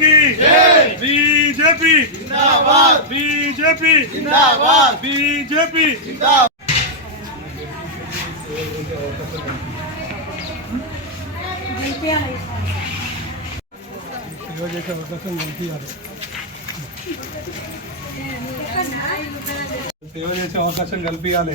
की BJP BJP BJP సేవ చేసే అవకాశం కల్పించాలి సేవ చేసే అవకాశం కల్పించాలి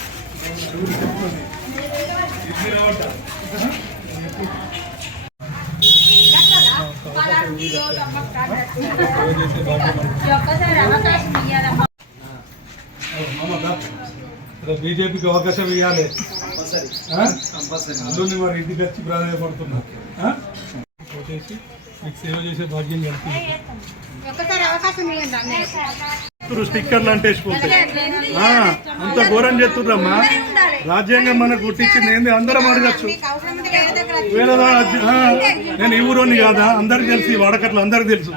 బీజేపీకి అవకాశం ఇవ్వాలి అందులో మరి ఇంటికి వచ్చి ప్రాధాన్యపడుతున్నా మీకు సేవ చేసే భాగ్యం స్టిక్కర్లు అంటే వేసిపోతాయి ఆ, అంత ఘోరం చేస్తుర్రమ్మా రాజ్యాంగం మనకు గుర్తించింది ఏంది? అందరం అడగచ్చు. నేను ఈ ఊరోని కాదా? అందరికి తెలుసు ఈ వాడకట్లు అందరికి తెలుసు.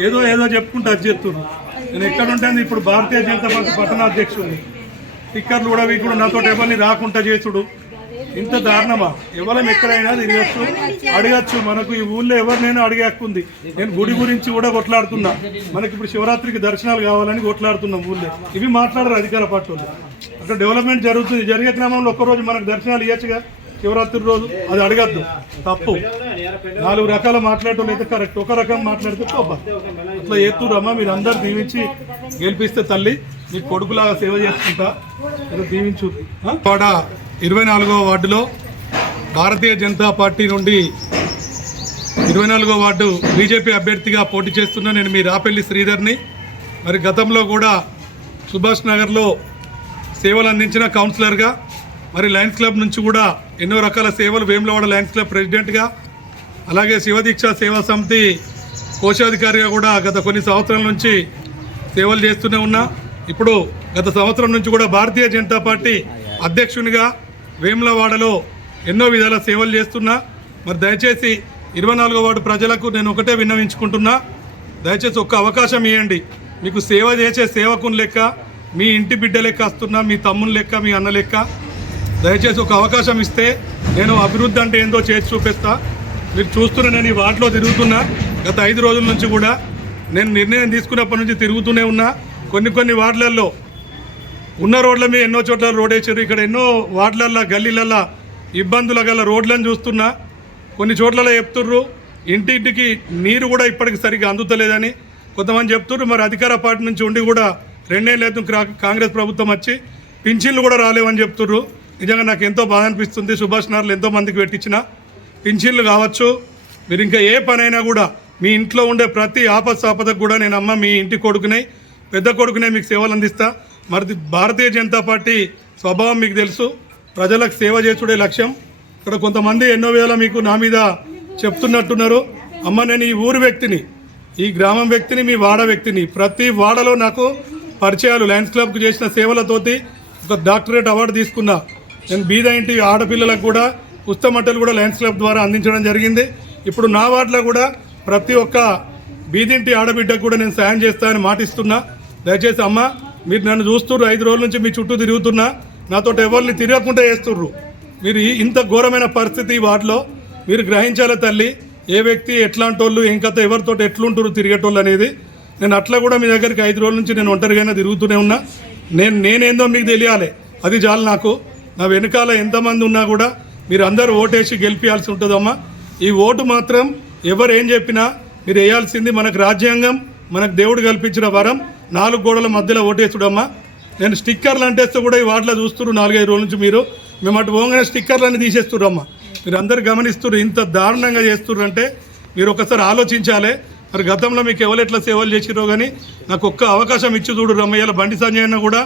ఏదో ఏదో చెప్పుకుంటూ అది చేస్తున్నారు నేను ఎక్కడ ఉంటాను? ఇప్పుడు భారతీయ జనతా పార్టీ పట్టణ అధ్యక్షుడిని. స్టిక్కర్లు కూడా వీకుడు నాతో ఎవరిని రాకుండా చేసుడు ఇంత దారుణమా? ఎవరం ఎక్కడైనా తిరగచ్చు అడగచ్చు. మనకు ఈ ఊళ్ళో ఎవరినైనా అడిగే హక్కు ఉంది. నేను గుడి గురించి కూడా కొట్లాడుతున్నా. మనకి ఇప్పుడు శివరాత్రికి దర్శనాలు కావాలని కొట్లాడుతున్నాం ఊళ్ళో. ఇవి మాట్లాడరు అధికార పార్టీ అక్కడ డెవలప్మెంట్ జరుగుతుంది. జరిగే క్రమంలో ఒక్కరోజు మనకు దర్శనాలు ఇవ్వచ్చుగా శివరాత్రి రోజు? అది అడగద్దు. తప్పు. నాలుగు రకాల మాట్లాడటం అయితే కరెక్ట్. ఒక రకం మాట్లాడితే తప్ప. అట్లా ఎత్తురమ్మా మీరు అందరు దీవించి గెలిపిస్తే తల్లి. మీ కొడుకులాగా సేవ చేసుకుంటా మీరు దీవించు. ఆ? వాడ ఇరవై నాలుగవ వార్డులో భారతీయ జనతా పార్టీ నుండి ఇరవై నాలుగో వార్డు బీజేపీ అభ్యర్థిగా పోటీ చేస్తున్న నేను మీ రాపెల్లి శ్రీధర్ని. మరి గతంలో కూడా సుభాష్ నగర్లో సేవలు అందించిన కౌన్సిలర్గా మరి లయన్స్ క్లబ్ నుంచి కూడా ఎన్నో రకాల సేవలు వేములవాడ లయన్స్ క్లబ్ ప్రెసిడెంట్గా అలాగే శివదీక్ష సేవా సమితి కోశాధికారిగా కూడా గత కొన్ని సంవత్సరాల నుంచి సేవలు చేస్తూనే ఉన్నా. ఇప్పుడు గత సంవత్సరం నుంచి కూడా భారతీయ జనతా పార్టీ అధ్యక్షునిగా వేములవాడలో ఎన్నో విధాల సేవలు చేస్తున్నా. మరి దయచేసి ఇరవై నాలుగో వార్డు ప్రజలకు నేను ఒకటే విన్నవించుకుంటున్నా. దయచేసి ఒక్క అవకాశం ఇవ్వండి మీకు సేవ చేసే సేవకుని లెక్క మీ ఇంటి బిడ్డ లెక్క వస్తున్నా మీ తమ్ముని లెక్క మీ అన్న లెక్క. దయచేసి ఒక అవకాశం ఇస్తే నేను అభివృద్ధి అంటే ఏందో చేసి చూపిస్తా. మీరు చూస్తున్న నేను ఈ వార్డులో తిరుగుతున్నా. గత ఐదు రోజుల నుంచి కూడా నేను నిర్ణయం తీసుకున్నప్పటి నుంచి తిరుగుతూనే ఉన్నా. కొన్ని కొన్ని వార్డులలో ఉన్న రోడ్ల మీద ఎన్నో చోట్ల రోడ్ వేసారు ఇక్కడ ఎన్నో వార్డులల్లో గల్లీలల్లో ఇబ్బందుల గల రోడ్లను చూస్తున్నా కొన్ని చోట్లలో చెప్తుర్రు ఇంటింటికి నీరు కూడా ఇప్పటికి సరిగ్గా అందుతలేదని కొంతమంది చెప్తుర్రు. మరి అధికార పార్టీ నుంచి ఉండి కూడా రెండేళ్ళు లేదు కాంగ్రెస్ ప్రభుత్వం వచ్చి పింఛన్లు కూడా రాలేవని చెప్తుర్రు. నిజంగా నాకు ఎంతో బాధ అనిపిస్తుంది. సుభాష్ నగర్లు ఎంతో మందికి పెట్టించిన పింఛన్లు కావచ్చు. మీరు ఇంకా ఏ పనైనా కూడా మీ ఇంట్లో ఉండే ప్రతి ఆపద సాపదకు కూడా నేను అమ్మ మీ ఇంటి కొడుకునే పెద్ద కొడుకునే మీకు సేవలు అందిస్తా. మరి భారతీయ జనతా పార్టీ స్వభావం మీకు తెలుసు. ప్రజలకు సేవ చేసుడే లక్ష్యం. ఇక్కడ కొంతమంది ఎన్నో వేల మీకు నా మీద చెప్తున్నట్టున్నారు. అమ్మ నేను ఈ ఊరు వ్యక్తిని ఈ గ్రామం వ్యక్తిని మీ వాడ వ్యక్తిని ప్రతి వాడలో నాకు పరిచయాలు లయన్స్ క్లబ్కు చేసిన సేవలతోటి ఒక డాక్టరేట్ అవార్డు తీసుకున్నా. నేను బీద ఇంటి ఆడపిల్లలకు కూడా పుస్తమట్టలు కూడా లయన్స్ క్లబ్ ద్వారా అందించడం జరిగింది. ఇప్పుడు నా వాటిలో కూడా ప్రతి ఒక్క బీదింటి ఆడబిడ్డకు కూడా నేను సాయం చేస్తానని మాటిస్తున్నా. దయచేసి అమ్మ మీరు నన్ను చూస్తుర్రు ఐదు రోజుల నుంచి మీ చుట్టూ తిరుగుతున్నా. నాతో ఎవరిని తిరగకుండా వేస్తుర్రు మీరు ఇంత ఘోరమైన పరిస్థితి వాటిలో మీరు గ్రహించాలి తల్లి ఏ వ్యక్తి ఎట్లాంటి వాళ్ళు ఏం ఎవరితో ఎట్లుంటారు తిరిగేటోళ్ళు అనేది. నేను అట్లా కూడా మీ దగ్గరికి ఐదు రోజుల నుంచి నేను ఒంటరిగానే తిరుగుతూనే ఉన్నా. నేను నేనేందో మీకు తెలియాలి. అది చాలు నాకు. నా వెనకాల ఎంతమంది ఉన్నా కూడా మీరు అందరూ ఓటేసి గెలిపించాల్సి ఉంటుందమ్మా. ఈ ఓటు మాత్రం ఎవరు ఏం చెప్పినా మీరు వేయాల్సింది మనకు రాజ్యాంగం మనకు దేవుడు కల్పించిన వరం. నాలుగు గోడల మధ్యలో ఓటేసుడమ్మా. నేను స్టిక్కర్లు అంటేస్తే కూడా ఈ వాటిలో చూస్తున్నారు నాలుగైదు రోజుల నుంచి మీరు. మేము అటు పోగానే స్టిక్కర్లన్నీ తీసేస్తుర్రమ్మా. మీరు అందరు గమనిస్తున్నారు ఇంత దారుణంగా చేస్తుర్రు అంటే మీరు ఒకసారి ఆలోచించాలి. మరి గతంలో మీకు ఎవరు ఎట్లా సేవలు చేసిరో కానీ నాకు ఒక్క అవకాశం ఇచ్చి చూడు రమ్మయ్యాల బండి సంజయ్ అన్న కూడా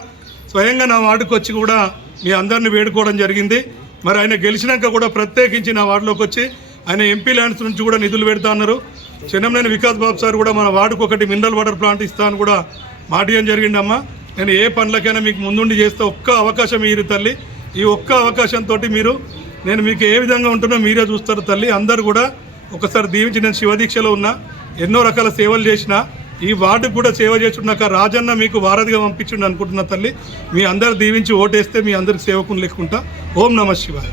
స్వయంగా నా వార్డుకు వచ్చి కూడా మీ అందరిని వేడుకోవడం జరిగింది. మరి ఆయన గెలిచినాక కూడా ప్రత్యేకించి నా వార్డులోకి వచ్చి ఆయన ఎంపీ ల్యాండ్స్ నుంచి కూడా నిధులు పెడతా అన్నారు. చెన్నంనేని వికాస్ బాబు సార్ కూడా మన వార్డుకు ఒకటి మినరల్ వాటర్ ప్లాంట్ ఇస్తా అని కూడా మాట ఏం జరిగిందమ్మా? నేను ఏ పనులకైనా మీకు ముందుండి చేస్తే ఒక్క అవకాశం మీరు తల్లి. ఈ ఒక్క అవకాశంతో మీరు నేను మీకు ఏ విధంగా ఉంటున్నా మీరే చూస్తారు తల్లి. అందరు కూడా ఒకసారి దీవించి నేను శివదీక్షలో ఉన్నా ఎన్నో రకాల సేవలు చేసిన ఈ వార్డుకు కూడా సేవ చేస్తున్నాక రాజన్న మీకు వారధిగా పంపించండి అనుకుంటున్నా తల్లి. మీ అందరు దీవించి ఓటేస్తే మీ అందరికి సేవకుని లెక్కుంటా. ఓం నమ శివాయ.